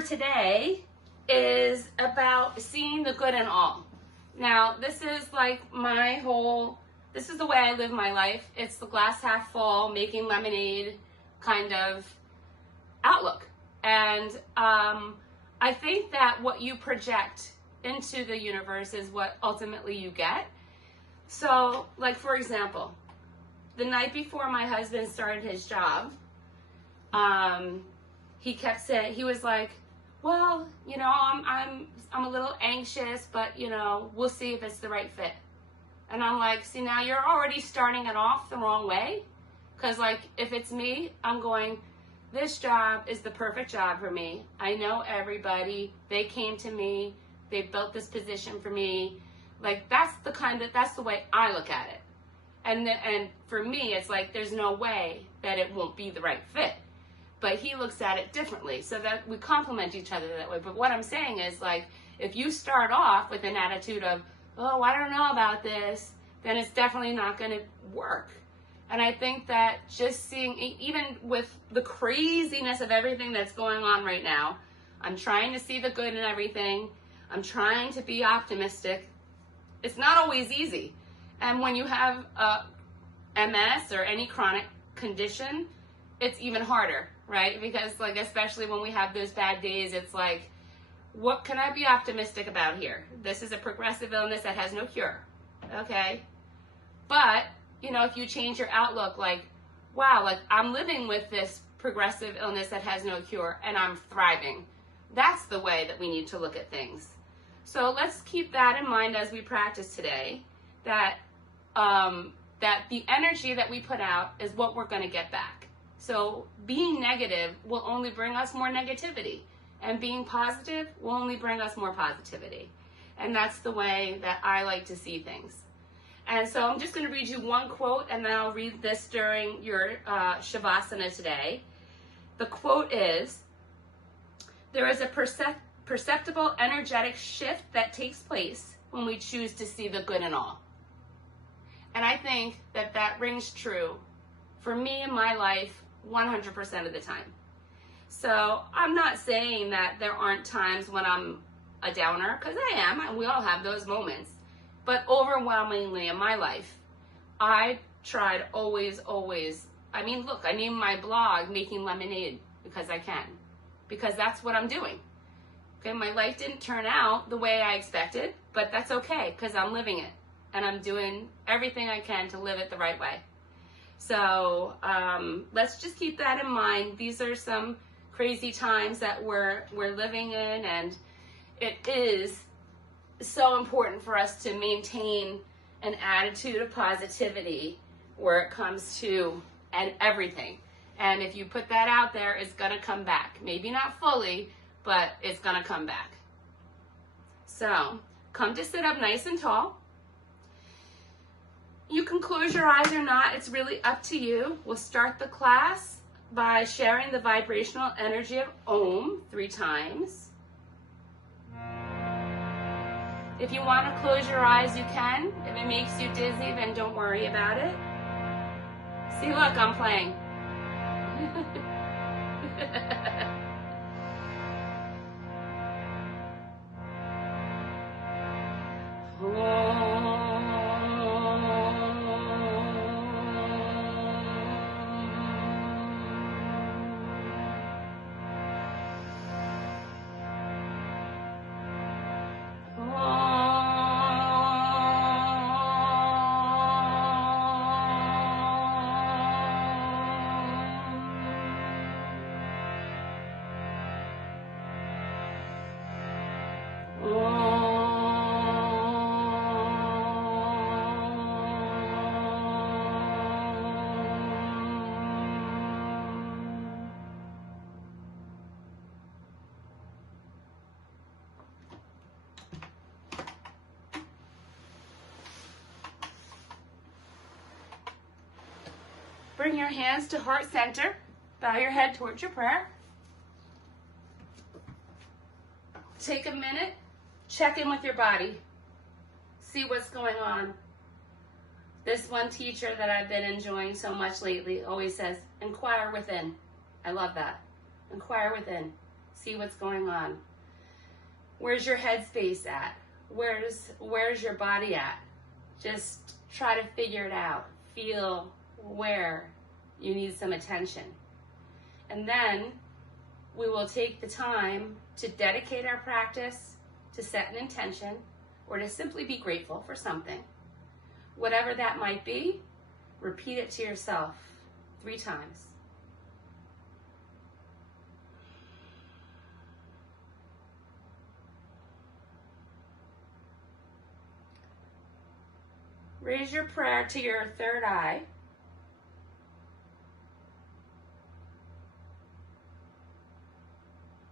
Today is about seeing the good in all. Now, this is like this is the way I live my life. It's the glass half full, making lemonade kind of outlook. And I think that what you project into the universe is what ultimately you get. So, like, for example, the night before my husband started his job, he kept saying, he was like, well, you know, I'm a little anxious, but, you know, we'll see if it's the right fit. And I'm like, see, now you're already starting it off the wrong way. Because, like, if it's me, I'm going, this job is the perfect job for me. I know everybody. They came to me. They built this position for me. Like, that's the way I look at it. And for me, it's like, there's no way that it won't be the right fit. But he looks at it differently, so that we complement each other that way. But what I'm saying is, like, if you start off with an attitude of, oh, I don't know about this, then it's definitely not going to work. And I think that just seeing, even with the craziness of everything that's going on right now, I'm trying to see the good in everything. I'm trying to be optimistic. It's not always easy. And when you have MS or any chronic condition, it's even harder, right? Because, like, especially when we have those bad days, it's like, what can I be optimistic about here? This is a progressive illness that has no cure, okay? But, you know, if you change your outlook, like, wow, like, I'm living with this progressive illness that has no cure and I'm thriving. That's the way that we need to look at things. So let's keep that in mind as we practice today, that the energy that we put out is what we're going to get back. So being negative will only bring us more negativity, and being positive will only bring us more positivity. And that's the way that I like to see things. And so I'm just going to read you one quote, and then I'll read this during your Shavasana today. The quote is, there is a perceptible energetic shift that takes place when we choose to see the good in all. And I think that that rings true for me in my life 100% of the time. So I'm not saying that there aren't times when I'm a downer, because I am, and we all have those moments. But overwhelmingly in my life, I tried always, I mean, look, I named my blog Making Lemonade because I can. Because that's what I'm doing. Okay, my life didn't turn out the way I expected, but that's okay, because I'm living it. And I'm doing everything I can to live it the right way. So let's just keep that in mind. These are some crazy times that we're living in, and it is so important for us to maintain an attitude of positivity where it comes to everything. And if you put that out there, it's going to come back. Maybe not fully, but it's going to come back. So come to sit up nice and tall. You can close your eyes or not. It's really up to you. We'll start the class by sharing the vibrational energy of Om 3 times. If you want to close your eyes, you can. If it makes you dizzy, then don't worry about it. See, look, I'm playing. Bring your hands to heart center. Bow your head towards your prayer. Take a minute, check in with your body. See what's going on. This one teacher that I've been enjoying so much lately always says, inquire within. I love that. Inquire within. See what's going on. Where's your head space at? Where's your body at? Just try to figure it out. Feel where you need some attention. And then we will take the time to dedicate our practice to set an intention or to simply be grateful for something. Whatever that might be, repeat it to yourself 3 times. Raise your prayer to your third eye.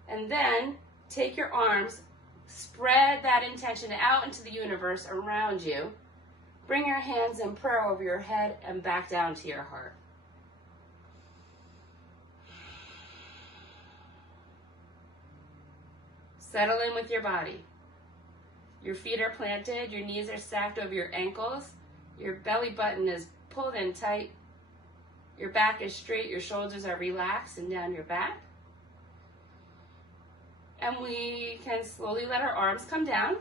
And then take your arms, spread that intention out into the universe around you. Bring your hands in prayer over your head and back down to your heart. Settle in with your body. Your feet are planted, your knees are stacked over your ankles, your belly button is pulled in tight, your back is straight, your shoulders are relaxed and down your back. And we can slowly let our arms come down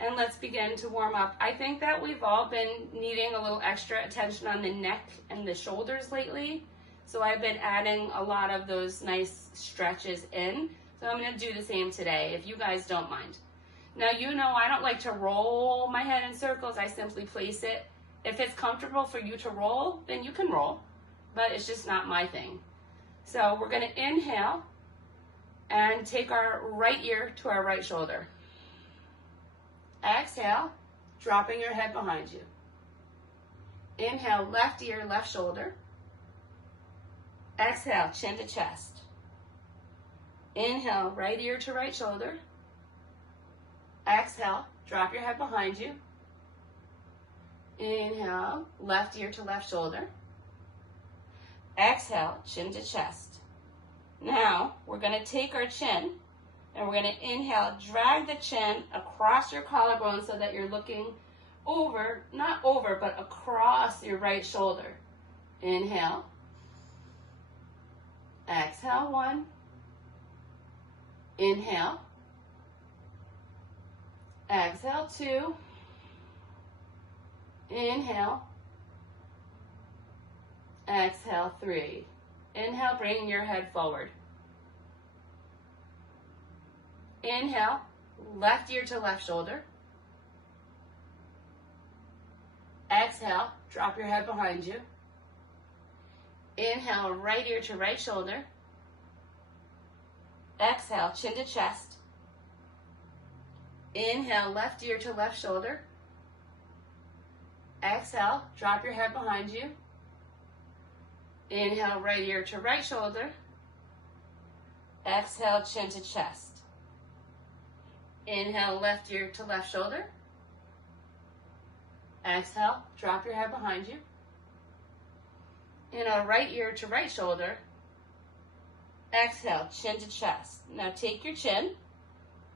and let's begin to warm up. I think that we've all been needing a little extra attention on the neck and the shoulders lately. So I've been adding a lot of those nice stretches in. So I'm going to do the same today, if you guys don't mind. Now, you know I don't like to roll my head in circles. I simply place it. If it's comfortable for you to roll, then you can roll. But it's just not my thing. So we're going to inhale and take our right ear to our right shoulder. Exhale, dropping your head behind you. Inhale, left ear, left shoulder. Exhale, chin to chest. Inhale, right ear to right shoulder. Exhale, drop your head behind you. Inhale, left ear to left shoulder. Exhale, chin to chest. Now, we're going to take our chin and we're going to inhale, drag the chin across your collarbone so that you're looking over, not over, but across your right shoulder. Inhale. Exhale, 1. Inhale. Exhale, 2. Inhale. Exhale, 3. Inhale, bring your head forward. Inhale, left ear to left shoulder. Exhale, drop your head behind you. Inhale, right ear to right shoulder. Exhale, chin to chest. Inhale, left ear to left shoulder. Exhale, drop your head behind you. Inhale, right ear to right shoulder. Exhale, chin to chest. Inhale, left ear to left shoulder. Exhale, drop your head behind you. Inhale, right ear to right shoulder. Exhale, chin to chest. Now take your chin.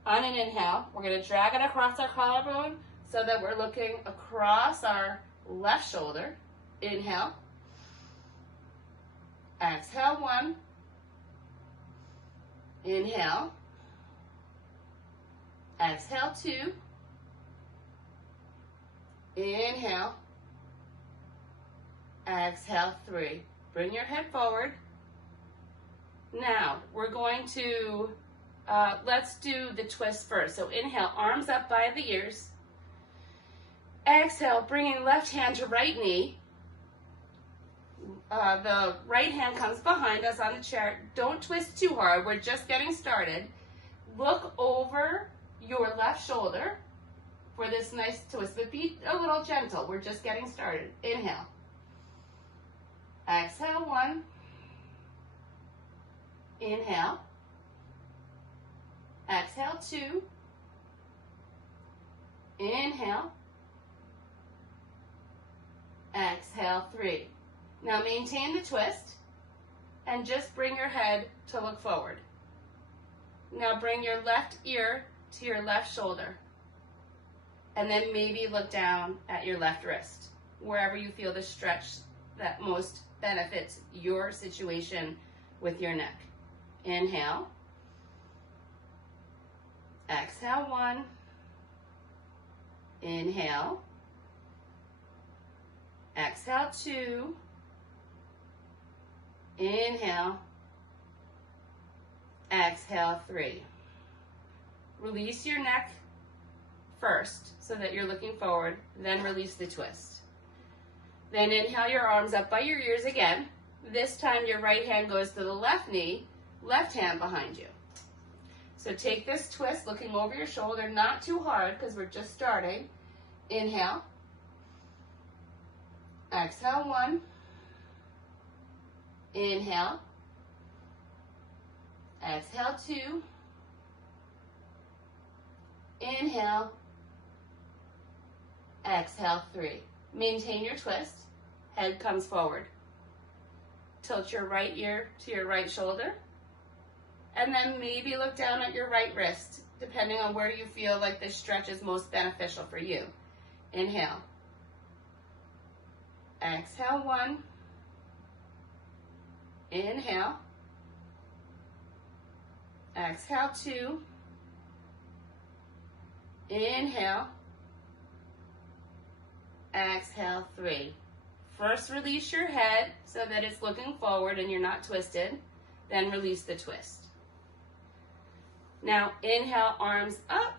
On an inhale, we're going to drag it across our collarbone so that we're looking across our left shoulder. Inhale. Exhale, 1. Inhale. Exhale, 2. Inhale. Exhale, 3. Bring your head forward. Now, we're going to, let's do the twist first. So inhale, arms up by the ears. Exhale, bringing left hand to right knee. The right hand comes behind us on the chair. Don't twist too hard. We're just getting started. Look over your left shoulder for this nice twist, but be a little gentle. We're just getting started. Inhale. Exhale, 1. Inhale. Exhale, 2. Inhale. Exhale, 3. Now maintain the twist and just bring your head to look forward. Now bring your left ear to your left shoulder. And then maybe look down at your left wrist, wherever you feel the stretch that most benefits your situation with your neck. Inhale. Exhale, 1. Inhale. Exhale, 2. Inhale. Exhale, 3. Release your neck first so that you're looking forward, then release the twist. Then inhale your arms up by your ears again. This time your right hand goes to the left knee, left hand behind you. So take this twist looking over your shoulder, not too hard because we're just starting. Inhale. Exhale, 1. Inhale. Exhale, 2. Inhale. Exhale, 3. Maintain your twist. Head comes forward. Tilt your right ear to your right shoulder. And then maybe look down at your right wrist, depending on where you feel like this stretch is most beneficial for you. Inhale. Exhale, 1. Inhale. Exhale, 2. Inhale. Exhale, 3. First, release your head so that it's looking forward and you're not twisted. Then release the twist. Now, inhale, arms up.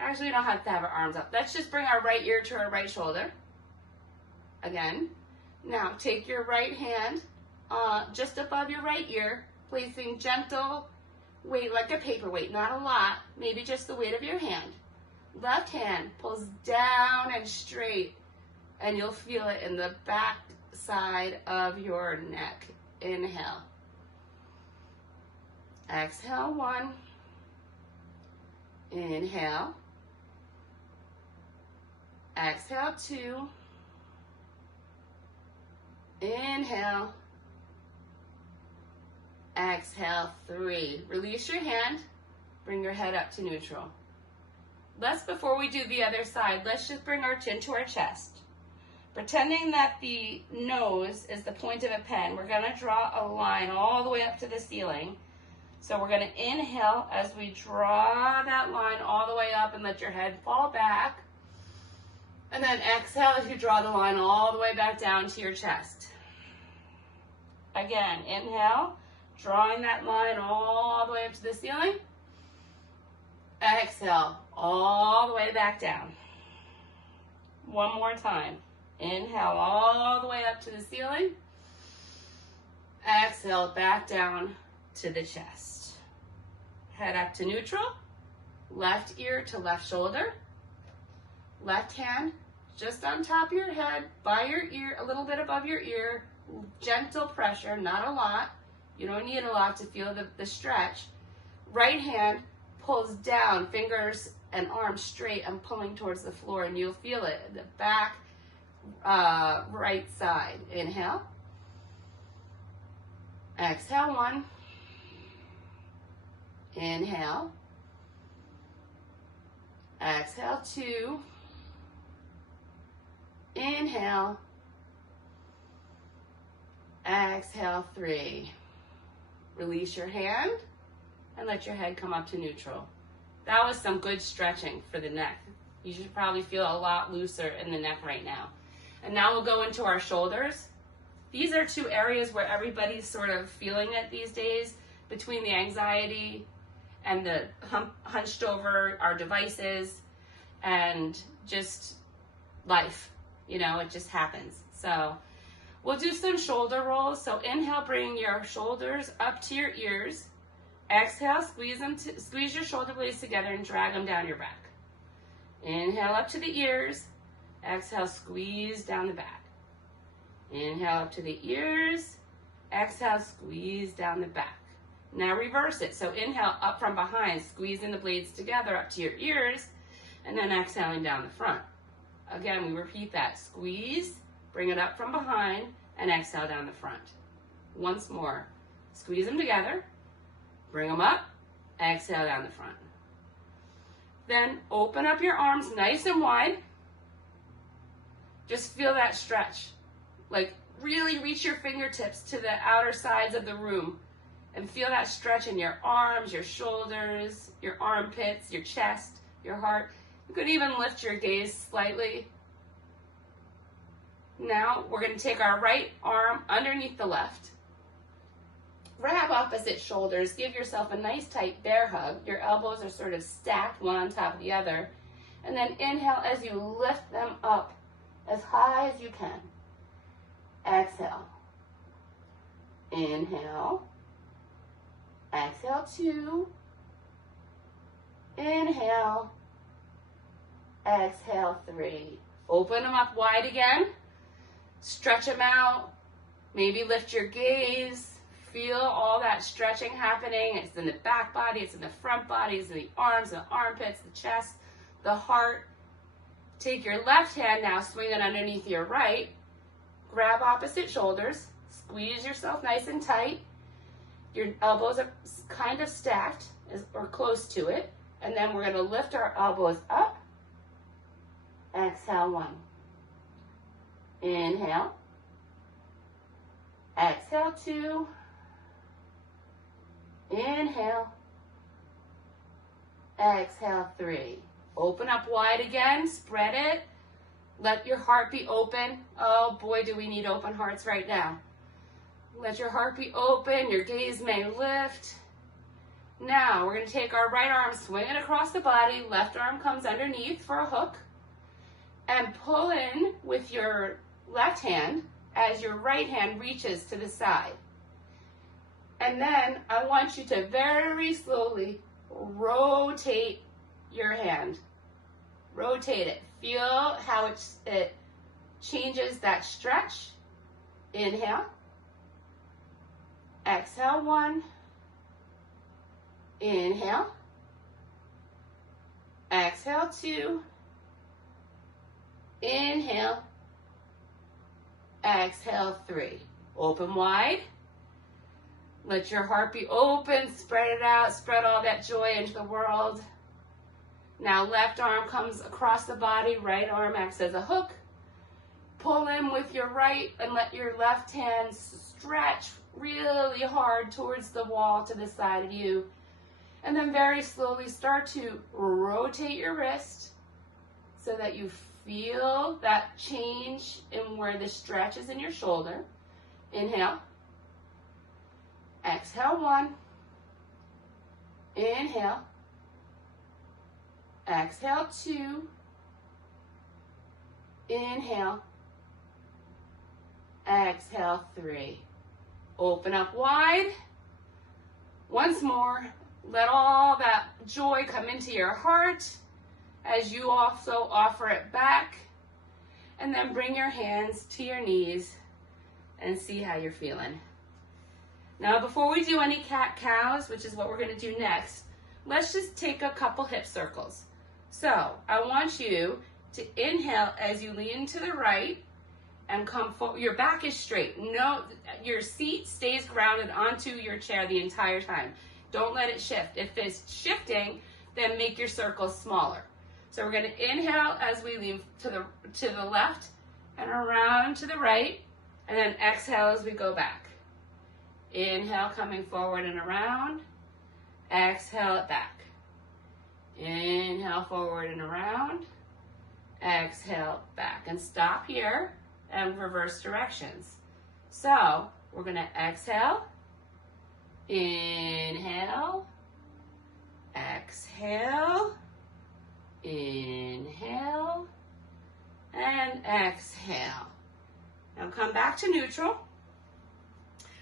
Actually, we don't have to have our arms up. Let's just bring our right ear to our right shoulder. Again. Now, take your right hand just above your right ear, placing gentle weight like a paperweight, not a lot, maybe just the weight of your hand. Left hand pulls down and straight, and you'll feel it in the back side of your neck. Inhale. Exhale, 1. Inhale. Exhale, 2. Inhale. Exhale, 3. Release your hand. Bring your head up to neutral. Before we do the other side, let's just bring our chin to our chest. Pretending that the nose is the point of a pen, we're going to draw a line all the way up to the ceiling. So we're going to inhale as we draw that line all the way up and let your head fall back. And then exhale as you draw the line all the way back down to your chest. Again, inhale, drawing that line all the way up to the ceiling. Exhale, all the way back down. One more time. Inhale all the way up to the ceiling. Exhale, back down to the chest. Head up to neutral. Left ear to left shoulder. Left hand just on top of your head, by your ear, a little bit above your ear. Gentle pressure, not a lot. You don't need a lot to feel the stretch. Right hand pulls down, fingers and arms straight and pulling towards the floor, and you'll feel it in the back right side. Inhale. Exhale, 1. Inhale. Exhale, 2. Inhale. Exhale, 3. Release your hand and let your head come up to neutral. That was some good stretching for the neck. You should probably feel a lot looser in the neck right now. And now we'll go into our shoulders. These are two areas where everybody's sort of feeling it these days, between the anxiety and the hunched over our devices and just life. You know, it just happens. So we'll do some shoulder rolls. So inhale, bring your shoulders up to your ears. Exhale, squeeze your shoulder blades together and drag them down your back. Inhale up to the ears. Exhale, squeeze down the back. Inhale up to the ears. Exhale, squeeze down the back. Now reverse it. So inhale up from behind, squeezing the blades together up to your ears, and then exhaling down the front. Again, we repeat that. Squeeze, bring it up from behind, and exhale down the front. Once more. Squeeze them together, bring them up, exhale down the front. Then open up your arms nice and wide. Just feel that stretch. Like really reach your fingertips to the outer sides of the room. And feel that stretch in your arms, your shoulders, your armpits, your chest, your heart. You could even lift your gaze slightly. Now we're going to take our right arm underneath the left. Grab opposite shoulders. Give yourself a nice tight bear hug. Your elbows are sort of stacked one on top of the other. And then inhale as you lift them up as high as you can. Exhale. Inhale. Exhale 2. Inhale. Exhale 3. Open them up wide again. Stretch them out. Maybe lift your gaze. Feel all that stretching happening. It's in the back body, it's in the front body, it's in the arms, the armpits, the chest, the heart. Take your left hand now, swing it underneath your right. Grab opposite shoulders. Squeeze yourself nice and tight. Your elbows are kind of stacked or close to it. And then we're going to lift our elbows up. Exhale 1. Inhale. Exhale 2. Inhale. Exhale 3. Open up wide again. Spread it. Let your heart be open. Oh boy, do we need open hearts right now. Let your heart be open. Your gaze may lift. Now we're going to take our right arm, swing it across the body. Left arm comes underneath for a hook. And pull in with your left hand as your right hand reaches to the side. And then I want you to very slowly rotate your hand. Rotate it. Feel how it changes that stretch. Inhale. Exhale 1. Inhale. Exhale 2. Inhale. Exhale 3. Open wide. Let your heart be open. Spread it out. Spread all that joy into the world. Now left arm comes across the body. Right arm acts as a hook. Pull in with your right and let your left hand stretch really hard towards the wall to the side of you. And then very slowly start to rotate your wrist so that you feel that change in where the stretch is in your shoulder. Inhale. Exhale 1. Inhale. Exhale 2. Inhale. Exhale 3. Open up wide. Once more, let all that joy come into your heart as you also offer it back. And then bring your hands to your knees and see how you're feeling. Now, before we do any cat-cows, which is what we're going to do next, let's just take a couple hip circles. So, I want you to inhale as you lean to the right and come forward. Your back is straight. No, your seat stays grounded onto your chair the entire time. Don't let it shift. If it's shifting, then make your circles smaller. So we're going to inhale as we lean to the left and around to the right, and then exhale as we go back. Inhale, coming forward and around. Exhale it back. Inhale, forward and around. Exhale, back. And stop here and reverse directions. So we're going to exhale. Inhale. Exhale. Inhale. And exhale. Now come back to neutral.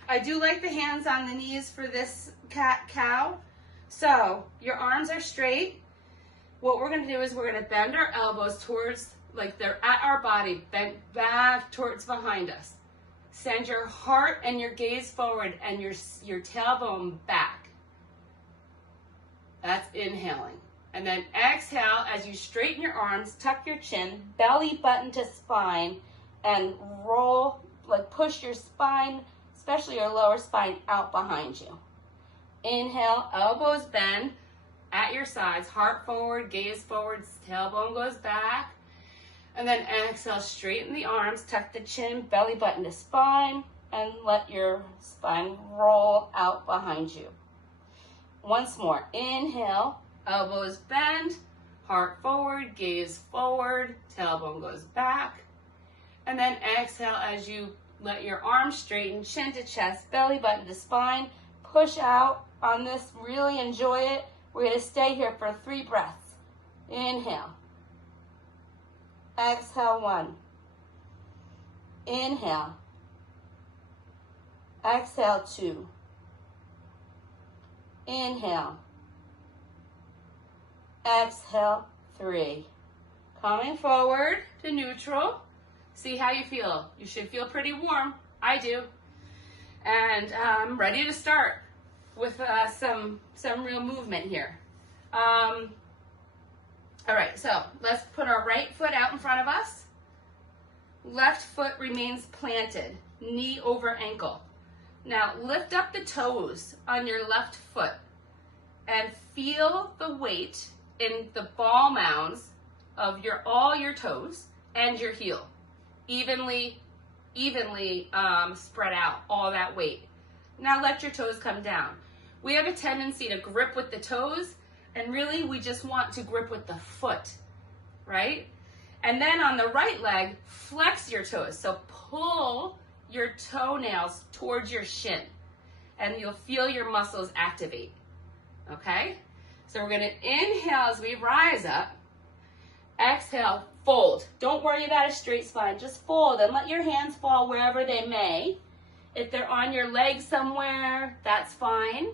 I do like the hands on the knees for this cat-cow. So your arms are straight. What we're going to do is we're going to bend our elbows towards, like they're at our body, bent back towards behind us. Send your heart and your gaze forward and your tailbone back. That's inhaling. And then exhale as you straighten your arms, tuck your chin, belly button to spine, and roll, like push your spine, especially your lower spine, out behind you. Inhale, elbows bend at your sides, heart forward, gaze forward, tailbone goes back. And then exhale, straighten the arms, tuck the chin, belly button to spine, and let your spine roll out behind you. Once more, inhale, elbows bend, heart forward, gaze forward, tailbone goes back. And then exhale as you let your arms straighten, chin to chest, belly button to spine. Push out on this, really enjoy it. We're gonna stay here for 3 breaths. Inhale. Exhale, 1. Inhale. Exhale, 2. Inhale. Exhale, 3. Coming forward to neutral. See how you feel. You should feel pretty warm. I do. And I'm ready to start with some real movement here. All right, so let's put our right foot out in front of us. Left foot remains planted, knee over ankle. Now lift up the toes on your left foot and feel the weight in the ball mounds of all your toes and your heel. Evenly spread out all that weight. Now let your toes come down. We have a tendency to grip with the toes, and really we just want to grip with the foot, right? And then on the right leg, flex your toes. So pull your toenails towards your shin, and you'll feel your muscles activate, okay? So we're gonna inhale as we rise up. Exhale, fold. Don't worry about a straight spine, just fold and let your hands fall wherever they may. If they're on your legs somewhere, that's fine.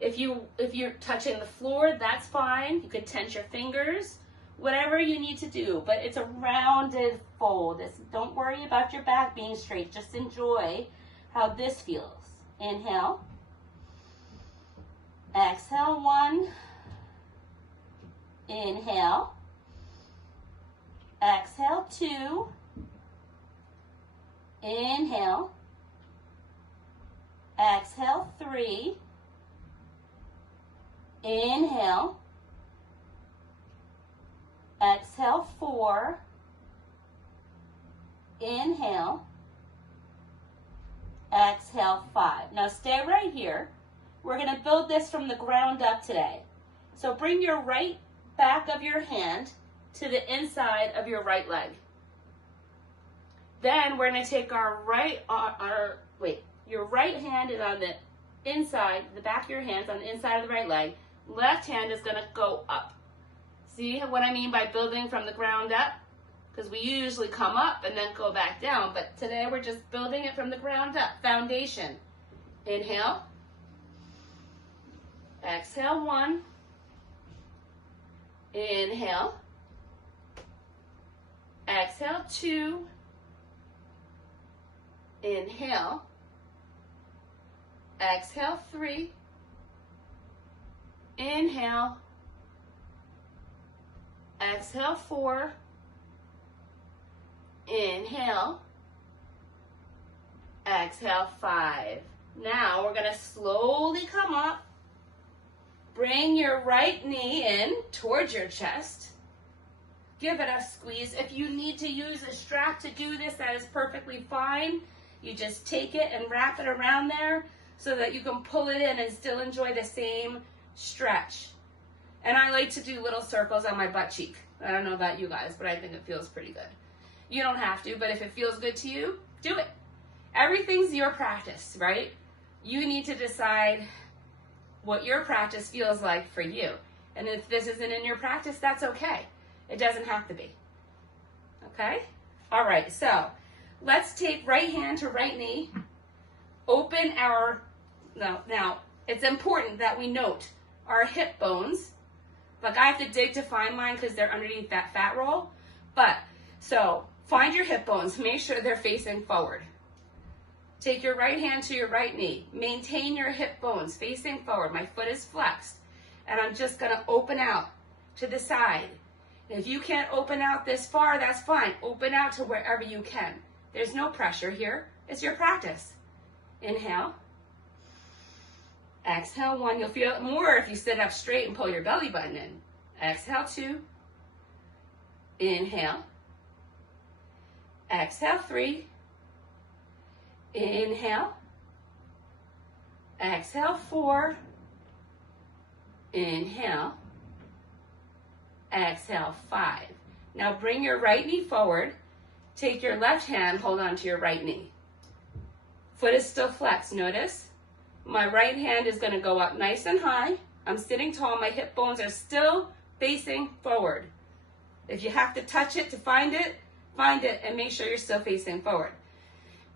If you're touching the floor, that's fine. You could tense your fingers, whatever you need to do, but it's a rounded fold. Don't worry about your back being straight, just enjoy how this feels. Inhale. Exhale, 1. Inhale. Exhale, 2. Inhale. Exhale, 3. Inhale. Exhale, 4. Inhale. Exhale, 5. Now stay right here. We're going to build this from the ground up today. So bring your right back of your hand to the inside of your right leg. Then we're going to take your right hand is on the inside, the back of your hand's on the inside of the right leg. Left hand is going to go up. See what I mean by building from the ground up? Because we usually come up and then go back down, but today we're just building it from the ground up. Foundation. Inhale. Exhale, 1. Inhale. Exhale, 2. Inhale. Exhale, 3. Inhale. Exhale, 4. Inhale. Exhale, 5. Now we're going to slowly come up. Bring your right knee in towards your chest. Give it a squeeze. If you need to use a strap to do this, that is perfectly fine. You just take it and wrap it around there so that you can pull it in and still enjoy the same stretch. And I like to do little circles on my butt cheek. I don't know about you guys, but I think it feels pretty good. You don't have to, but if it feels good to you, do it. Everything's your practice, right? You need to decide what your practice feels like for you. And if this isn't in your practice, that's okay. It doesn't have to be. Okay? All right, so let's take right hand to right knee. Open our, now it's important that we note our hip bones. Like I have to dig to find mine because they're underneath that fat roll. But, so find your hip bones. Make sure they're facing forward. Take your right hand to your right knee. Maintain your hip bones facing forward. My foot is flexed. And I'm just going to open out to the side. If you can't open out this far, that's fine. Open out to wherever you can. There's no pressure here. It's your practice. Inhale. Exhale, 1. You'll feel it more if you sit up straight and pull your belly button in. Exhale, 2. Inhale. Exhale, 3. Inhale. Exhale, 4. Inhale. Exhale, 5. Now bring your right knee forward. Take your left hand, hold on to your right knee. Foot is still flexed, notice. My right hand is gonna go up nice and high. I'm sitting tall, my hip bones are still facing forward. If you have to touch it to find it and make sure you're still facing forward.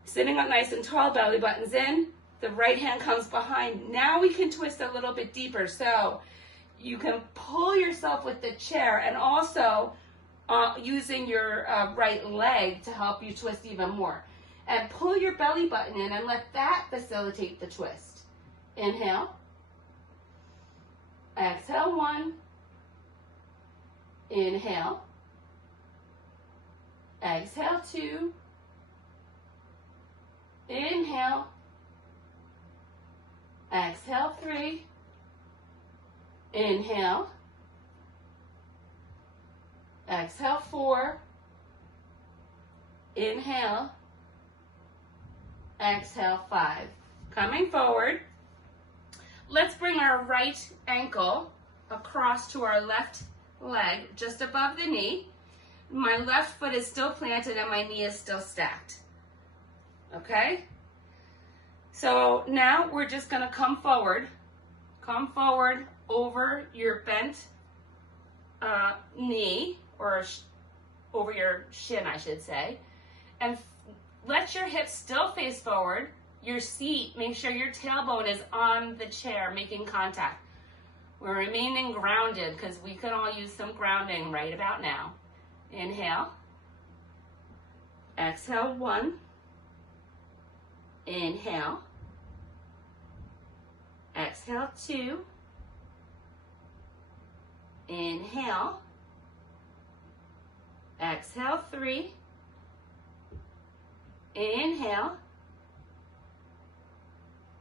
Sitting up nice and tall, belly button's in, the right hand comes behind. Now we can twist a little bit deeper. So you can pull yourself with the chair and also using your right leg to help you twist even more. And pull your belly button in and let that facilitate the twist. Inhale. Exhale, 1. Inhale. Exhale, 2. Inhale. Exhale, 3. Inhale. Exhale, 4. Inhale. Exhale, 5. Coming forward. Let's bring our right ankle across to our left leg, just above the knee. My left foot is still planted and my knee is still stacked. Okay? So now we're just gonna come forward over your bent knee, or over your shin, I should say, and let your hips still face forward. Your seat, make sure your tailbone is on the chair, making contact. We're remaining grounded because we could all use some grounding right about now. Inhale. Exhale, 1. Inhale. Exhale, 2. Inhale. Exhale, 3. Inhale.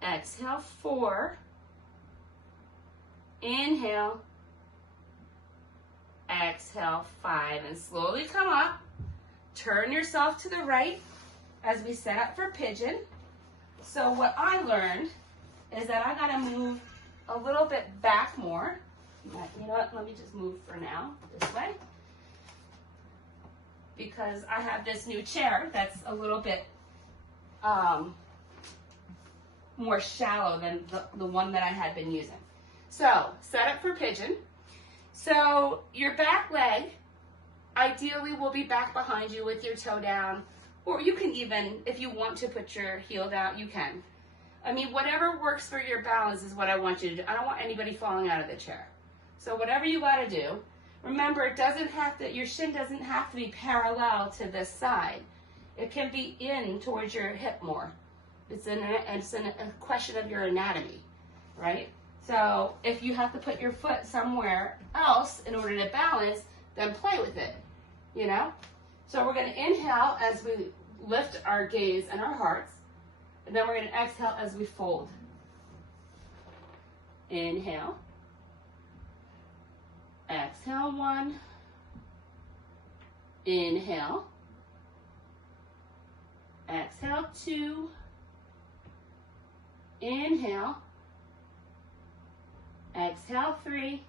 Exhale, 4. Inhale. Exhale, 5. And slowly come up. Turn yourself to the right as we set up for pigeon. So what I learned is that I gotta move a little bit back more. You know what, let me just move for now, this way. Because I have this new chair that's a little bit more shallow than the one that I had been using. So, set up for pigeon. So, your back leg, ideally will be back behind you with your toe down, or you can even, if you want to put your heel down, you can. I mean, whatever works for your balance is what I want you to do. I don't want anybody falling out of the chair. So whatever you gotta do, remember it doesn't have to, your shin doesn't have to be parallel to this side. It can be in towards your hip more. It's a question of your anatomy, right? So if you have to put your foot somewhere else in order to balance, then play with it, you know? So we're gonna inhale as we lift our gaze and our hearts, and then we're gonna exhale as we fold. Inhale. Exhale, 1. Inhale. Exhale, 2. Inhale. Exhale, 3.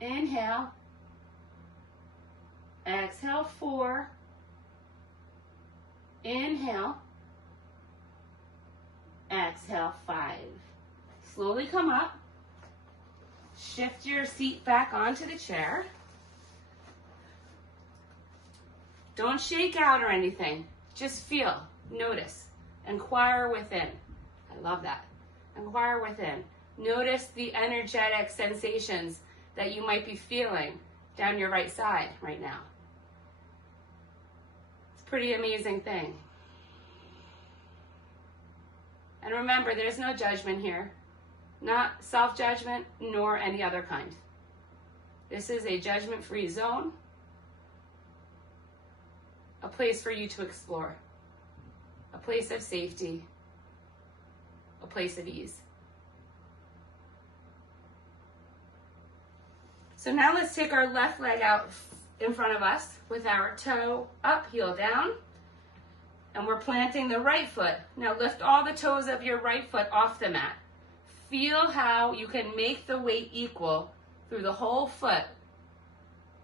Inhale. Exhale, 4. Inhale. Exhale, 5. Slowly come up. Shift your seat back onto the chair. Don't shake out or anything. Just feel, notice, inquire within. I love that. Inquire within. Notice the energetic sensations that you might be feeling down your right side right now. It's a pretty amazing thing. And remember, there's no judgment here. Not self-judgment, nor any other kind. This is a judgment-free zone, a place for you to explore, a place of safety, a place of ease. So now let's take our left leg out in front of us with our toe up, heel down. And we're planting the right foot. Now lift all the toes of your right foot off the mat. Feel how you can make the weight equal through the whole foot.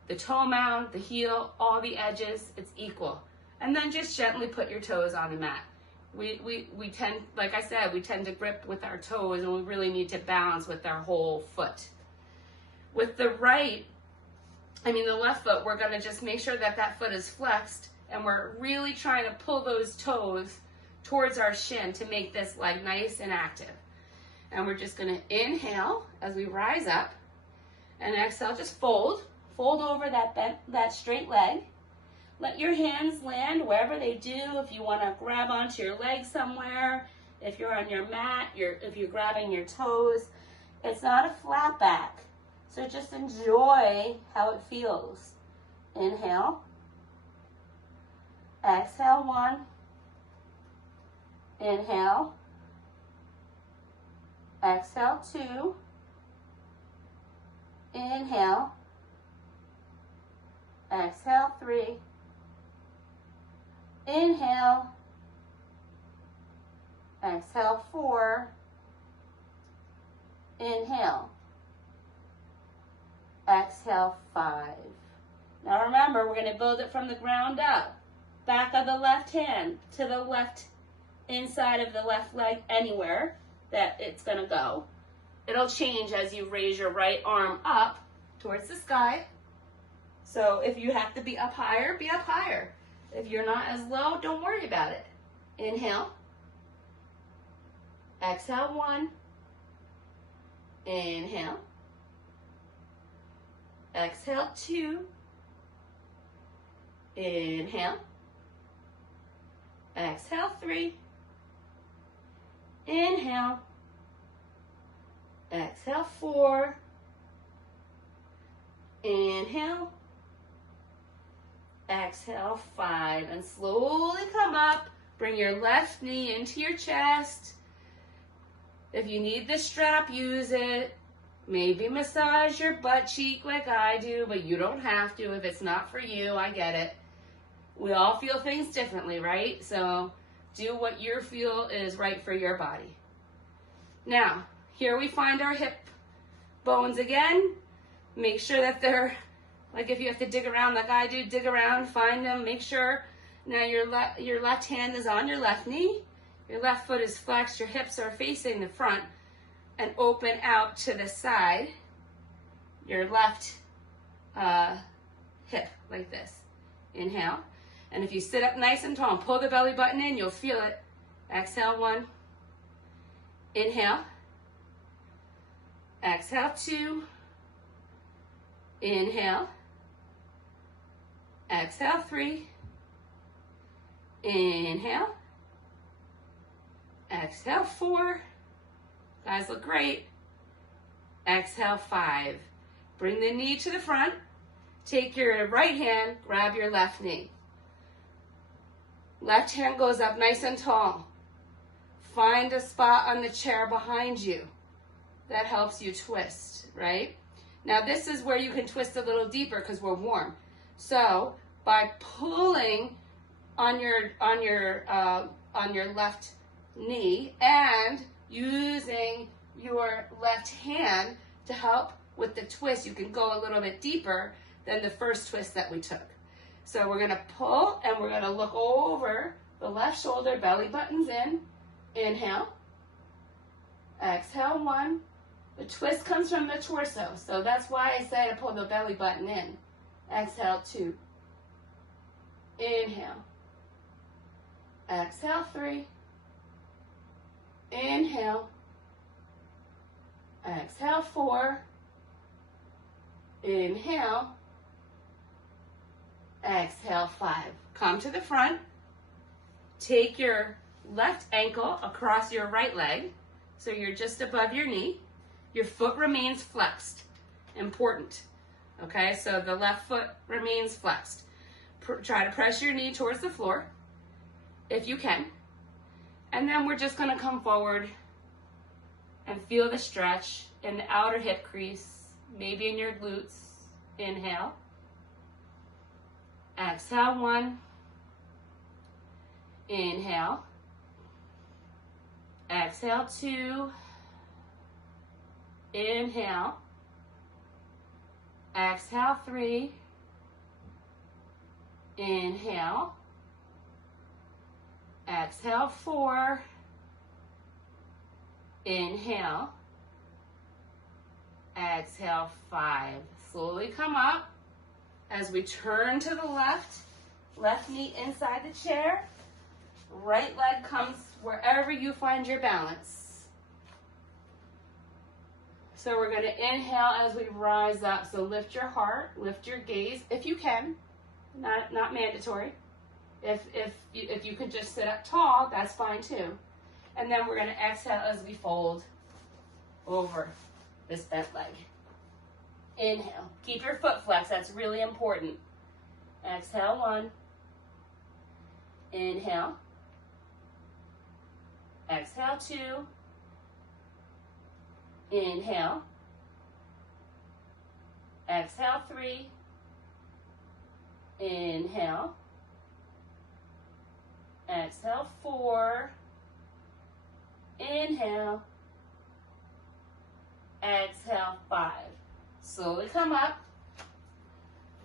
The toe mound, the heel, all the edges, it's equal. And then just gently put your toes on the mat. We tend, like I said, we tend to grip with our toes, and we really need to balance with our whole foot. With the the left foot, we're gonna just make sure that that foot is flexed, and we're really trying to pull those toes towards our shin to make this leg nice and active. And we're just gonna inhale as we rise up, and exhale, just fold over that straight leg. Let your hands land wherever they do. If you wanna grab onto your leg somewhere, if you're on your mat, if you're grabbing your toes, it's not a flat back. So just enjoy how it feels. Inhale. Exhale, 1. Inhale. Exhale, 2. Inhale. Exhale, 3. Inhale. Exhale, 4. Inhale. Exhale, 5. Now remember, we're going to build it from the ground up. Back of the left hand to the left inside of the left leg, anywhere that it's going to go. It'll change as you raise your right arm up towards the sky. So if you have to be up higher, be up higher. If you're not as low, don't worry about it. Inhale. Exhale, 1. Inhale. Exhale, 2. Inhale. Exhale, 3. Inhale. Exhale, 4. Inhale. Exhale, 5. And slowly come up. Bring your left knee into your chest. If you need the strap, use it. Maybe massage your butt cheek like I do, but you don't have to if it's not for you. I get it. We all feel things differently, right? So do what you feel is right for your body. Now, here we find our hip bones again. Make sure that they're, like if you have to dig around like I do, dig around, find them, make sure. Now your left hand is on your left knee. Your left foot is flexed, your hips are facing the front and open out to the side. Your left hip like this. Inhale. And if you sit up nice and tall and pull the belly button in, you'll feel it. Exhale, 1. Inhale. Exhale, 2. Inhale. Exhale, 3. Inhale. Exhale, 4. Guys look great. Exhale, 5. Bring the knee to the front. Take your right hand, grab your left knee. Left hand goes up nice and tall. Find a spot on the chair behind you. That helps you twist, right? Now this is where you can twist a little deeper because we're warm. So by pulling on your left knee and using your left hand to help with the twist, you can go a little bit deeper than the first twist that we took. So we're going to pull and we're going to look over the left shoulder, belly button's in. Inhale. Exhale, 1. The twist comes from the torso, so that's why I say to pull the belly button in. Exhale, 2. Inhale. Exhale, 3. Inhale. Exhale, 4. Inhale. Exhale, 5. Come to the front. Take your left ankle across your right leg, so you're just above your knee. Your foot remains flexed. Important. Okay, so the left foot remains flexed. Try to press your knee towards the floor, if you can. And then we're just going to come forward and feel the stretch in the outer hip crease, maybe in your glutes. Inhale. Exhale, 1. Inhale. Exhale, 2. Inhale. Exhale, 3. Inhale. Exhale, 4. Inhale. Exhale, 5. Slowly come up as we turn to the left. Left knee inside the chair. Right leg comes wherever you find your balance. So we're going to inhale as we rise up. So lift your heart, lift your gaze if you can. Not mandatory. If you could just sit up tall, that's fine too. And then we're going to exhale as we fold over this bent leg. Inhale. Keep your foot flexed. That's really important. Exhale, 1. Inhale. Exhale, 2. Inhale. Exhale, 3. Inhale. Exhale, 4. Inhale. Exhale, 5. Slowly come up.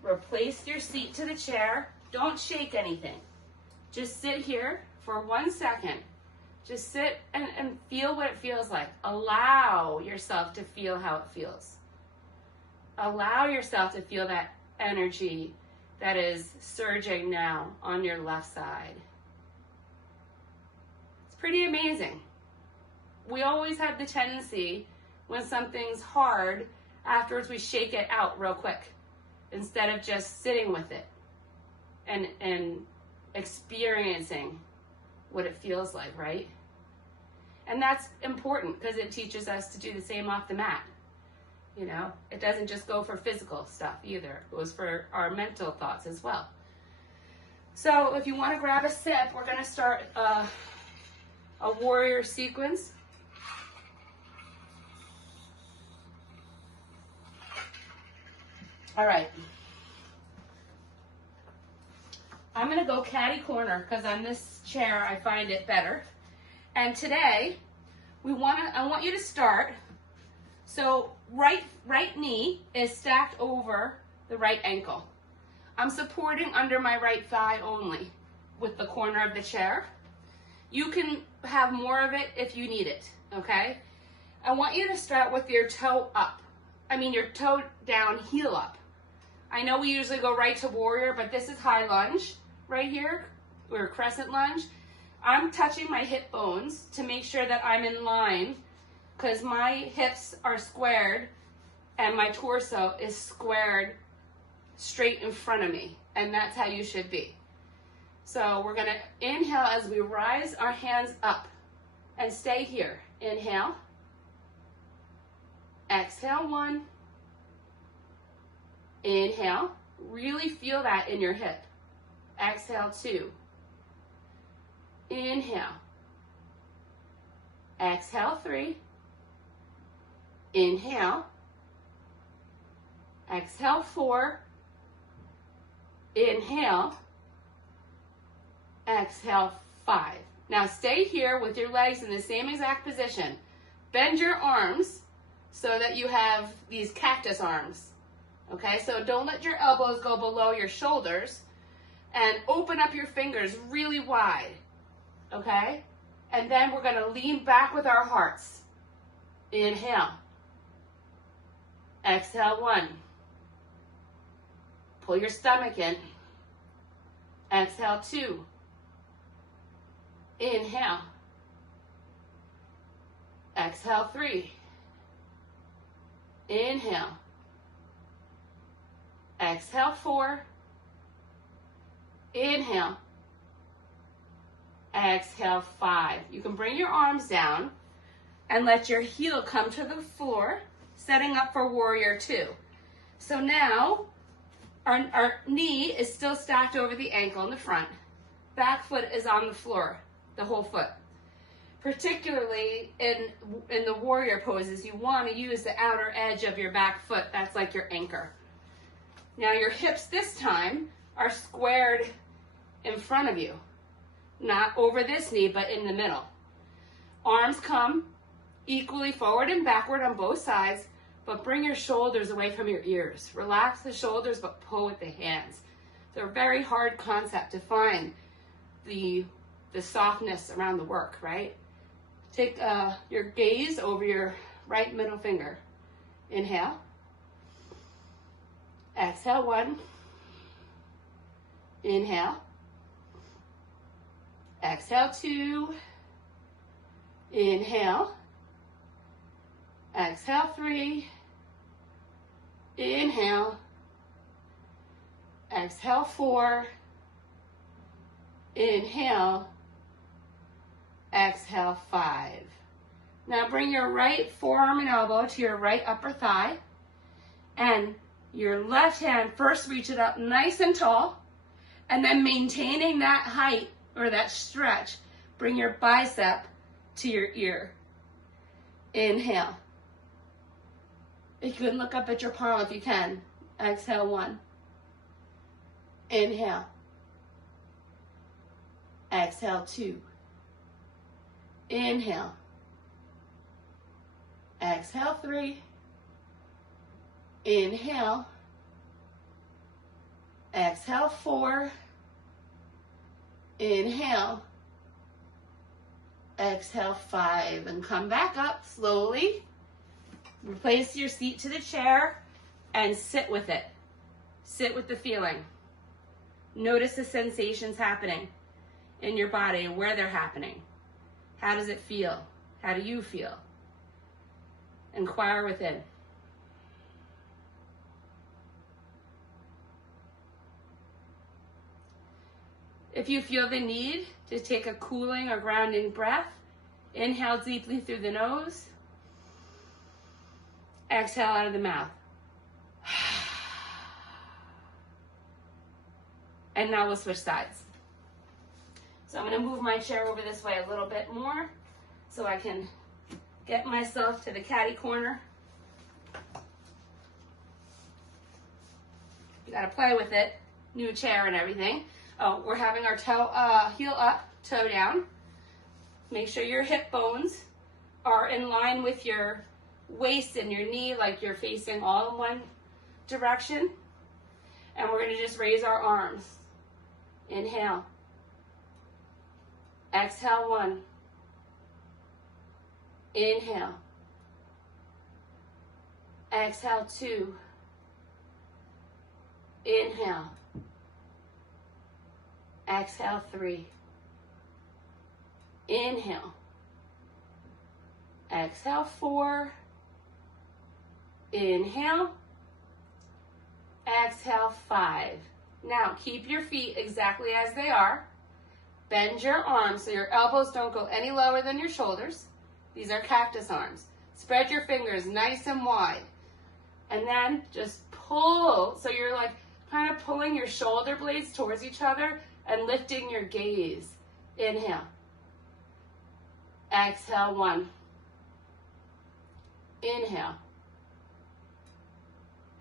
Replace your seat to the chair. Don't shake anything. Just sit here for 1 second. Just sit and feel what it feels like. Allow yourself to feel how it feels. Allow yourself to feel that energy that is surging now on your left side. It's pretty amazing. We always have the tendency, when something's hard, afterwards we shake it out real quick instead of just sitting with it and experiencing what it feels like, right? And that's important because it teaches us to do the same off the mat. You know, it doesn't just go for physical stuff either. It goes for our mental thoughts as well. So if you want to grab a sip, we're going to start a warrior sequence. All right. I'm going to go catty corner because on this chair I find it better. And today I want you to start. So right knee is stacked over the right ankle. I'm supporting under my right thigh only with the corner of the chair. You can have more of it if you need it, okay? I want you to start with your toe up. Your toe down, heel up. I know we usually go right to warrior, but this is high lunge right here, or crescent lunge. I'm touching my hip bones to make sure that I'm in line because my hips are squared and my torso is squared straight in front of me, and that's how you should be. So we're going to inhale as we rise our hands up and stay here. Inhale. Exhale, 1. Inhale. Really feel that in your hip. Exhale, 2. Inhale. Exhale, 3. Inhale. Exhale, 4. Inhale. Exhale, 5. Now stay here with your legs in the same exact position. Bend your arms so that you have these cactus arms. Okay, so don't let your elbows go below your shoulders, and open up your fingers really wide. Okay? And then we're going to lean back with our hearts. Inhale. Exhale, 1. Pull your stomach in. Exhale, 2. Inhale. Exhale, 3. Inhale. Exhale, 4. Inhale. Exhale, 5. You can bring your arms down and let your heel come to the floor, setting up for warrior 2. So now our knee is still stacked over the ankle in the front. Back foot is on the floor, the whole foot. Particularly in the warrior poses, you want to use the outer edge of your back foot. That's like your anchor. Now your hips this time are squared in front of you. not over this knee, but in the middle. Arms come equally forward and backward on both sides, but bring your shoulders away from your ears. Relax the shoulders, but pull with the hands. They're a very hard concept to find the softness around the work, right? Take your gaze over your right middle finger. Inhale. Exhale, 1. Inhale. Exhale, 2. Inhale. Exhale, 3. Inhale. Exhale, 4. Inhale. Exhale, 5. Now bring your right forearm and elbow to your right upper thigh, and your left hand, first reach it up nice and tall, and then maintaining that height or that stretch, bring your bicep to your ear. Inhale. You can look up at your palm if you can. Exhale, 1. Inhale. Exhale, 2. Inhale. Exhale, 3. Inhale. Exhale, 4. Inhale. Exhale, 5. And come back up slowly. Replace your seat to the chair and sit with it. Sit with the feeling. Notice the sensations happening in your body and where they're happening. How does it feel? How do you feel? Inquire within. If you feel the need to take a cooling or grounding breath, inhale deeply through the nose. Exhale out of the mouth. And now we'll switch sides. So I'm going to move my chair over this way a little bit more so I can get myself to the catty corner. You got to play with it. New chair and everything. Oh, we're having our toe, heel up, toe down. Make sure your hip bones are in line with your waist and your knee, like you're facing all in one direction. And we're going to just raise our arms. Inhale. Exhale, 1. Inhale. Exhale, 2. Inhale. Exhale, 3. Inhale. Exhale, 4. Inhale. Exhale, 5. Now, keep your feet exactly as they are. Bend your arms so your elbows don't go any lower than your shoulders. These are cactus arms. Spread your fingers nice and wide. And then just pull. So you're like kind of pulling your shoulder blades towards each other and lifting your gaze. Inhale. Exhale, 1. Inhale.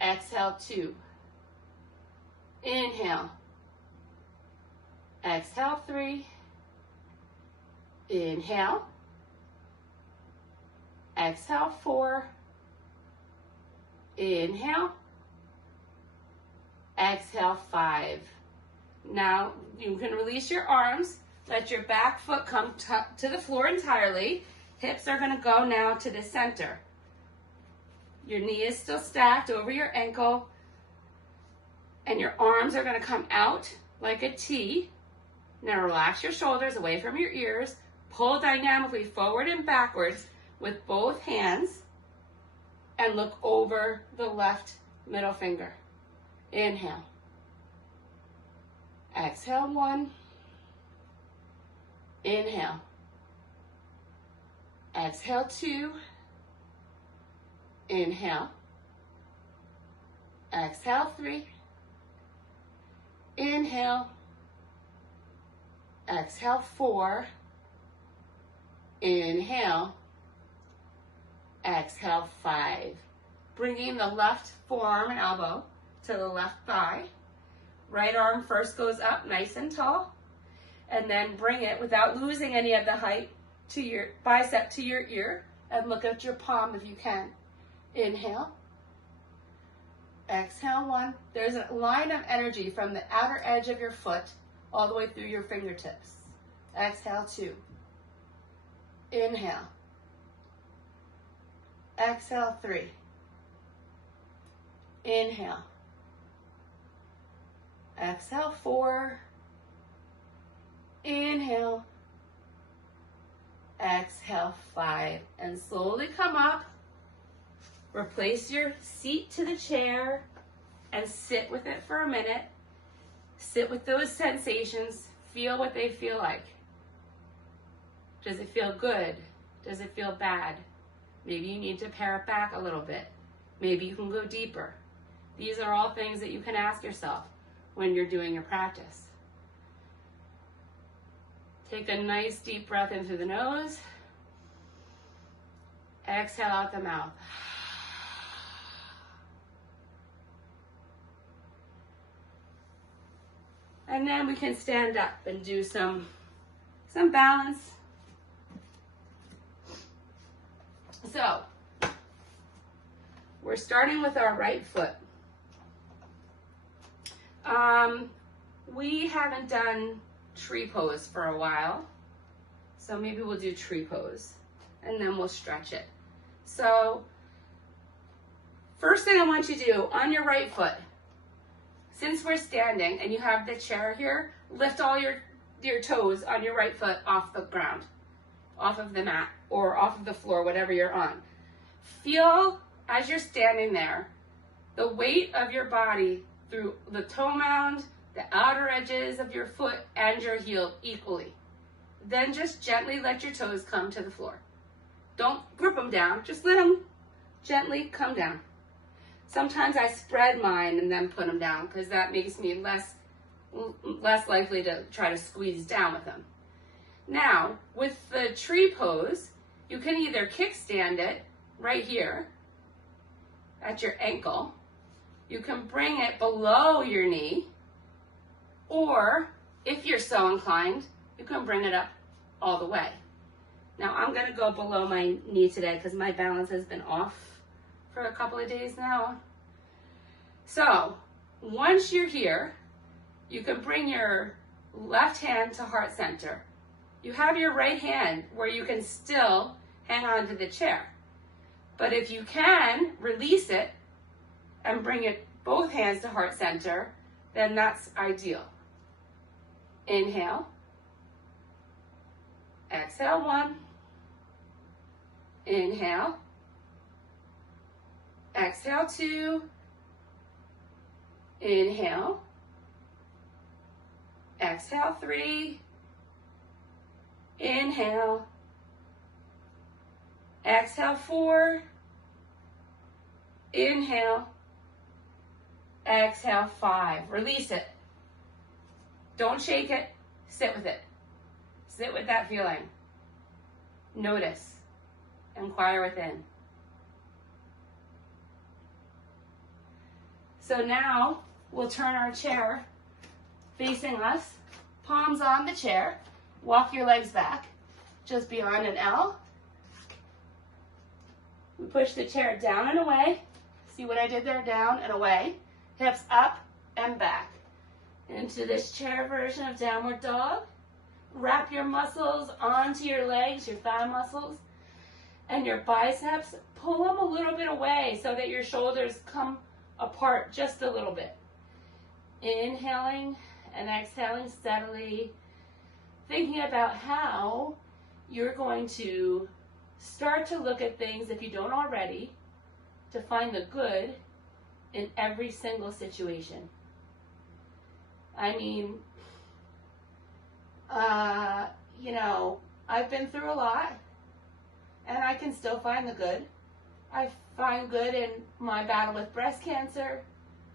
Exhale, 2. Inhale. Exhale, 3. Inhale. Exhale, 4. Inhale. Exhale, 5. Now you can release your arms. Let your back foot come to the floor entirely. Hips are going to go now to the center. Your knee is still stacked over your ankle. And your arms are going to come out like a T. Now relax your shoulders away from your ears. Pull dynamically forward and backwards with both hands. And look over the left middle finger. Inhale. Exhale, 1. Inhale. Exhale, 2. Inhale. Exhale, 3. Inhale. Exhale, 4. Inhale. Exhale, 5. Bringing the left forearm and elbow to the left thigh. Right arm first goes up nice and tall. And then bring it without losing any of the height to your bicep to your ear, and look at your palm if you can. Inhale. Exhale, 1. There's a line of energy from the outer edge of your foot all the way through your fingertips. Exhale, 2. Inhale. Exhale, 3. Inhale. Exhale, 4. Inhale. Exhale, 5. And slowly come up. Replace your seat to the chair and sit with it for a minute. Sit with those sensations. Feel what they feel like. Does it feel good? Does it feel bad? Maybe you need to pare it back a little bit. Maybe you can go deeper. These are all things that you can ask yourself when you're doing your practice. Take a nice deep breath in through the nose. Exhale out the mouth. And then we can stand up and do some balance. So, we're starting with our right foot. We haven't done tree pose for a while, so maybe we'll do tree pose, and then we'll stretch it. So, first thing I want you to do on your right foot, since we're standing and you have the chair here, lift all your toes on your right foot off the ground, off of the mat, or off of the floor, whatever you're on. Feel, as you're standing there, the weight of your body through the toe mound, the outer edges of your foot, and your heel equally. Then just gently let your toes come to the floor. Don't grip them down, just let them gently come down. Sometimes I spread mine and then put them down because that makes me less likely to try to squeeze down with them. Now, with the tree pose, you can either kickstand it right here at your ankle. You can bring it below your knee, or if you're so inclined, you can bring it up all the way. Now, I'm going to go below my knee today because my balance has been off for a couple of days now. So, once you're here, you can bring your left hand to heart center. You have your right hand where you can still hang on to the chair. But if you can, release it and bring it both hands to heart center, then that's ideal. Inhale. Exhale, 1. Inhale. Exhale, 2. Inhale. Exhale, 3. Inhale. Exhale, 4. Inhale. Exhale, 5. Release it. Don't shake it. Sit with it. Sit with that feeling. Notice. Inquire within. So now we'll turn our chair facing us, palms on the chair. Walk your legs back, just beyond an L. We push the chair down and away. See what I did there? Down and away. Hips up and back. Into this chair version of downward dog. Wrap your muscles onto your legs, your thigh muscles, and your biceps. Pull them a little bit away so that your shoulders come apart just a little bit. Inhaling and exhaling steadily, thinking about how you're going to start to look at things, if you don't already, to find the good in every single situation. I mean, I've been through a lot, and I can still find the good. I find good in my battle with breast cancer.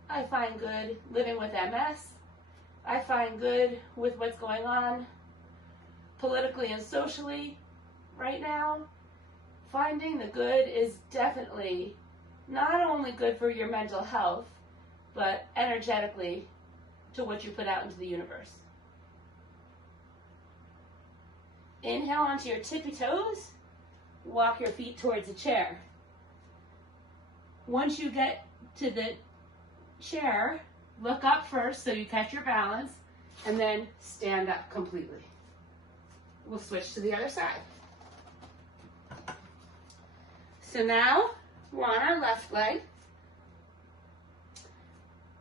I find good living with MS. I find good with what's going on politically and socially right now. Finding the good is definitely not only good for your mental health, but energetically to what you put out into the universe. Inhale onto your tippy toes. Walk your feet towards the chair. Once you get to the chair, look up first so you catch your balance, and then stand up completely. We'll switch to the other side. So now we're on our left leg.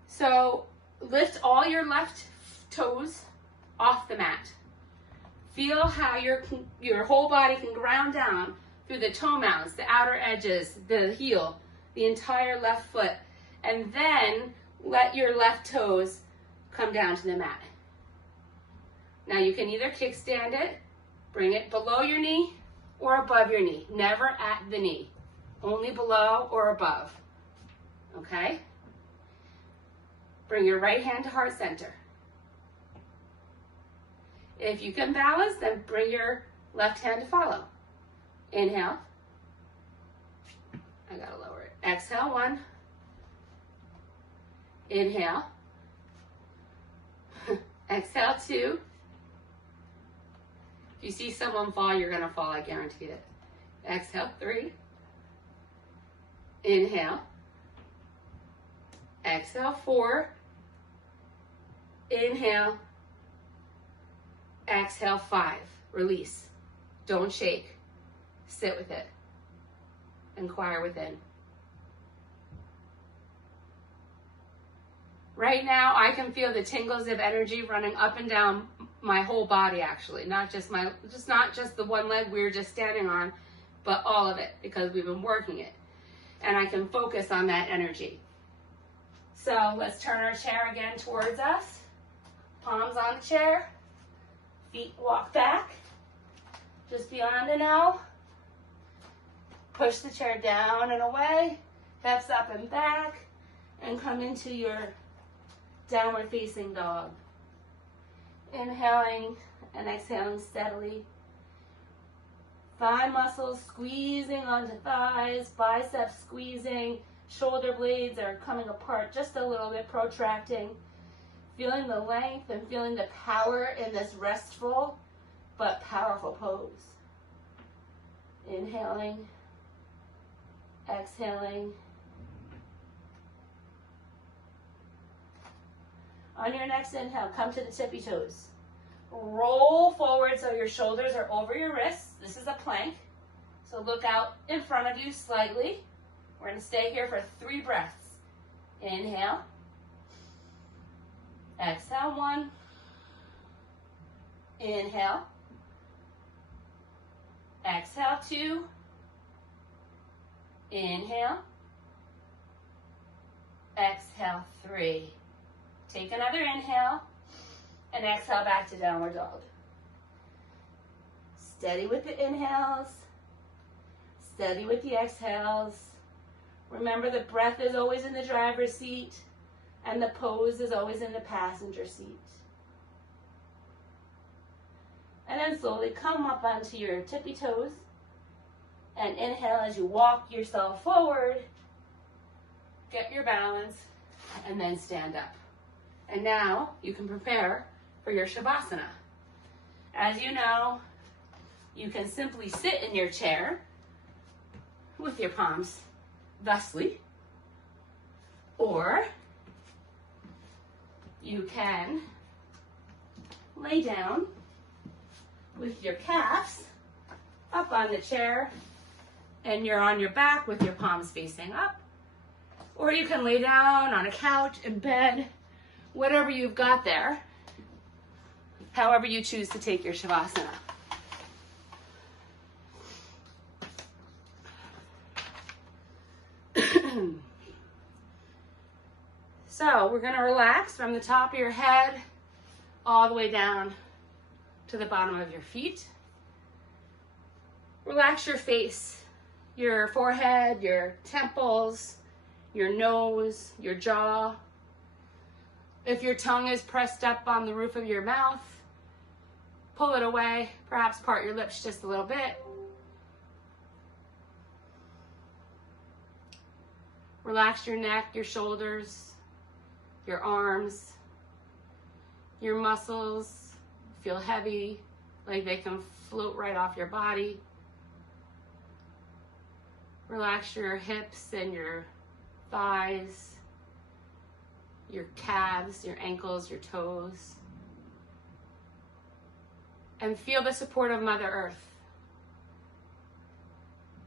So lift all your left toes off the mat. Feel how your whole body can ground down through the toe mounts, the outer edges, the heel, the entire left foot, and then let your left toes come down to the mat. Now you can either kickstand it, bring it below your knee or above your knee, never at the knee, only below or above, okay? Bring your right hand to heart center. If you can balance, then bring your left hand to follow. Inhale. I gotta lower it. Exhale, 1. Inhale. Exhale, 2. If you see someone fall, you're gonna fall, I guarantee it. Exhale, 3. Inhale. Exhale, 4. Inhale. Exhale, 5. Release. Don't shake. Sit with it. Inquire within. Right now, I can feel the tingles of energy running up and down my whole body, actually. Not just the one leg we were just standing on, but all of it, because we've been working it. And I can focus on that energy. So let's turn our chair again towards us. Palms on the chair. Feet walk back. Just beyond an L. Push the chair down and away. Hips up and back. And come into your downward facing dog. Inhaling and exhaling steadily. Thigh muscles squeezing onto thighs, biceps squeezing, shoulder blades are coming apart just a little bit, protracting. Feeling the length and feeling the power in this restful but powerful pose. Inhaling, exhaling. On your next inhale, come to the tippy toes. Roll forward so your shoulders are over your wrists. This is a plank. So look out in front of you slightly. We're going to stay here for 3 breaths. Inhale. Exhale, 1. Inhale. Exhale, 2. Inhale. Exhale, 3. Take another inhale and exhale back to downward dog. Steady with the inhales. Steady with the exhales. Remember, the breath is always in the driver's seat and the pose is always in the passenger seat. And then slowly come up onto your tippy toes and inhale as you walk yourself forward. Get your balance and then stand up. And now you can prepare for your Shavasana. As you know, you can simply sit in your chair with your palms thusly, or you can lay down with your calves up on the chair and you're on your back with your palms facing up, or you can lay down on a couch, in bed, whatever you've got there, however you choose to take your Shavasana. So we're going to relax from the top of your head all the way down to the bottom of your feet. Relax your face, your forehead, your temples, your nose, your jaw. If your tongue is pressed up on the roof of your mouth, pull it away. Perhaps part your lips just a little bit. Relax your neck, your shoulders, your arms, your muscles. Feel heavy, like they can float right off your body. Relax your hips and your thighs, your calves, your ankles, your toes. And feel the support of Mother Earth.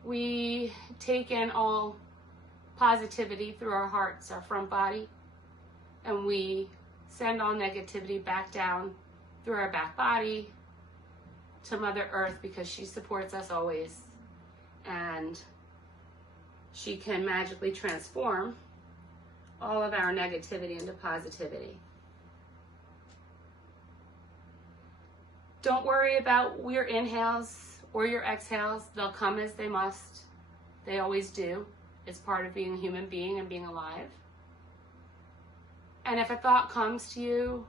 We take in all positivity through our hearts, our front body, and we send all negativity back down through our back body to Mother Earth, because she supports us always, and she can magically transform all of our negativity into positivity. Don't worry about your inhales or your exhales. They'll come as they must. They always do. It's part of being a human being and being alive. And if a thought comes to you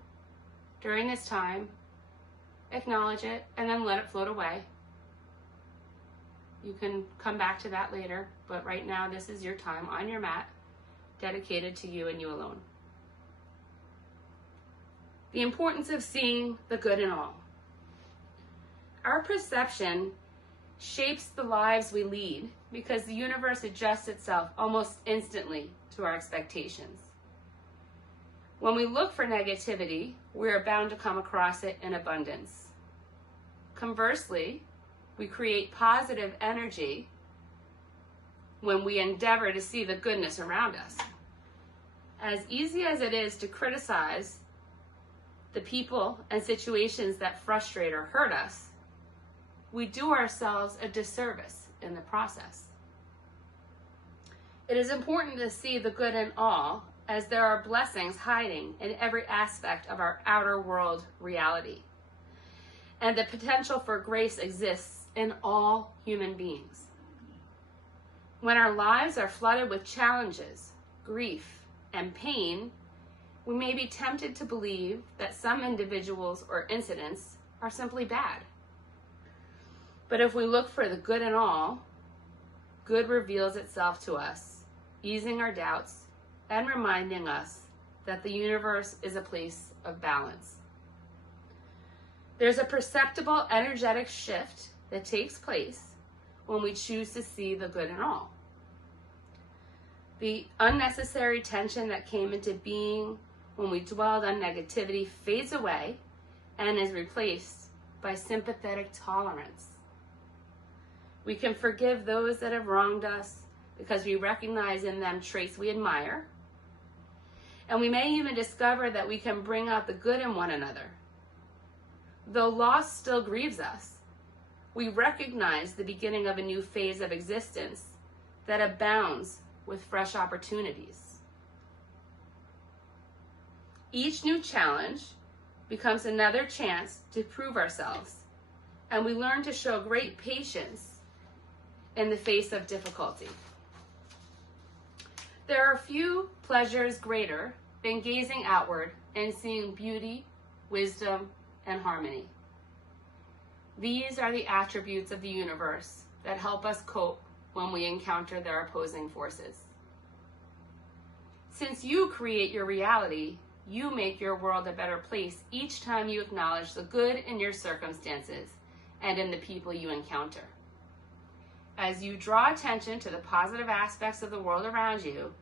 during this time, acknowledge it and then let it float away. You can come back to that later, but right now this is your time on your mat, dedicated to you and you alone. The importance of seeing the good in all. Our perception shapes the lives we lead because the universe adjusts itself almost instantly to our expectations. When we look for negativity, we are bound to come across it in abundance. Conversely, we create positive energy when we endeavor to see the goodness around us. As easy as it is to criticize the people and situations that frustrate or hurt us, we do ourselves a disservice in the process. It is important to see the good in all, as there are blessings hiding in every aspect of our outer world reality. And the potential for grace exists in all human beings. When our lives are flooded with challenges, grief, and pain, we may be tempted to believe that some individuals or incidents are simply bad. But if we look for the good in all, good reveals itself to us, easing our doubts and reminding us that the universe is a place of balance. There's a perceptible energetic shift that takes place when we choose to see the good in all. The unnecessary tension that came into being when we dwelled on negativity fades away and is replaced by sympathetic tolerance. We can forgive those that have wronged us because we recognize in them traits we admire. And we may even discover that we can bring out the good in one another. Though loss still grieves us, we recognize the beginning of a new phase of existence that abounds with fresh opportunities. Each new challenge becomes another chance to prove ourselves, and we learn to show great patience in the face of difficulty. There are few pleasures greater than gazing outward and seeing beauty, wisdom, and harmony. These are the attributes of the universe that help us cope when we encounter their opposing forces. Since you create your reality, you make your world a better place each time you acknowledge the good in your circumstances and in the people you encounter. As you draw attention to the positive aspects of the world around you,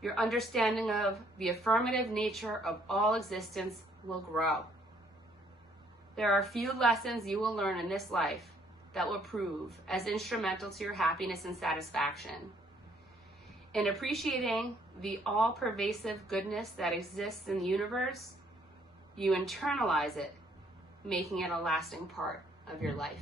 your understanding of the affirmative nature of all existence will grow. There are few lessons you will learn in this life that will prove as instrumental to your happiness and satisfaction. In appreciating the all-pervasive goodness that exists in the universe, you internalize it, making it a lasting part of your life.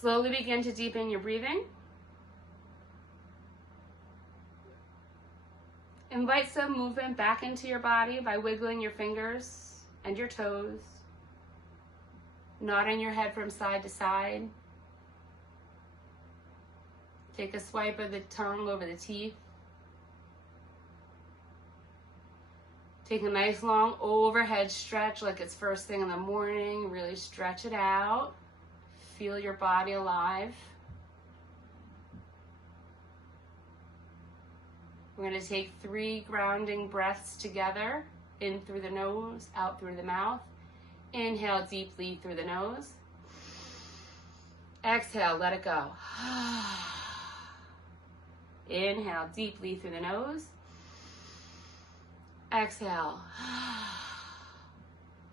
Slowly begin to deepen your breathing. Invite some movement back into your body by wiggling your fingers and your toes, nodding your head from side to side. Take a swipe of the tongue over the teeth. Take a nice long overhead stretch like it's first thing in the morning. Really stretch it out. Feel your body alive. We're going to take 3 grounding breaths together. In through the nose, out through the mouth. Inhale deeply through the nose. Exhale, let it go. Inhale deeply through the nose. Exhale.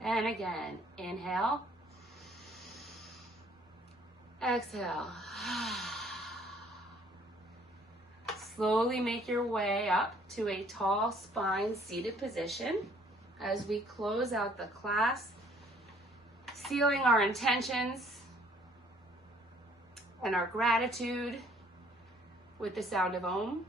And again, inhale. Exhale. Slowly make your way up to a tall spine seated position as we close out the class, sealing our intentions and our gratitude with the sound of Om.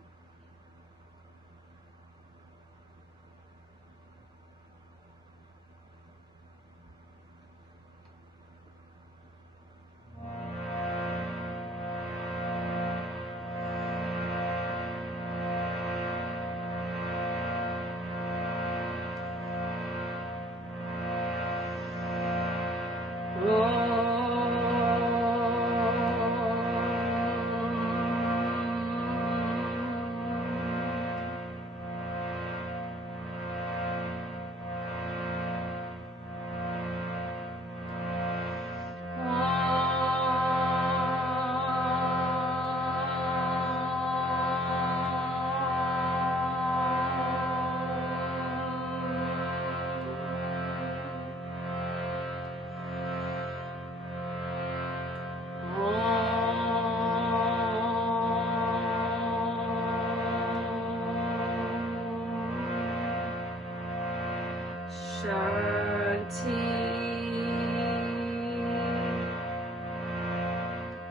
Shanti,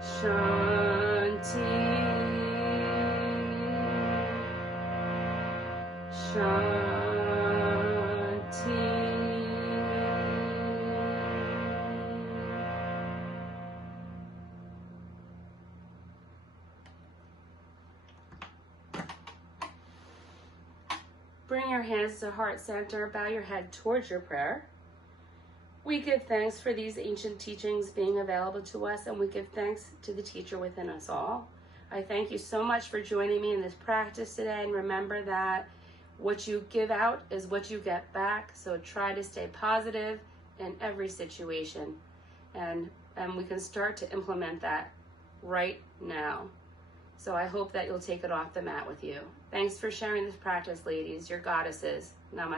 Shanti, Shanti. Bring your hands to heart center, bow your head towards your prayer. We give thanks for these ancient teachings being available to us, and we give thanks to the teacher within us all. I thank you so much for joining me in this practice today, and remember that what you give out is what you get back, so try to stay positive in every situation, and we can start to implement that right now. So I hope that you'll take it off the mat with you. Thanks for sharing this practice, ladies. You're goddesses. Namaste.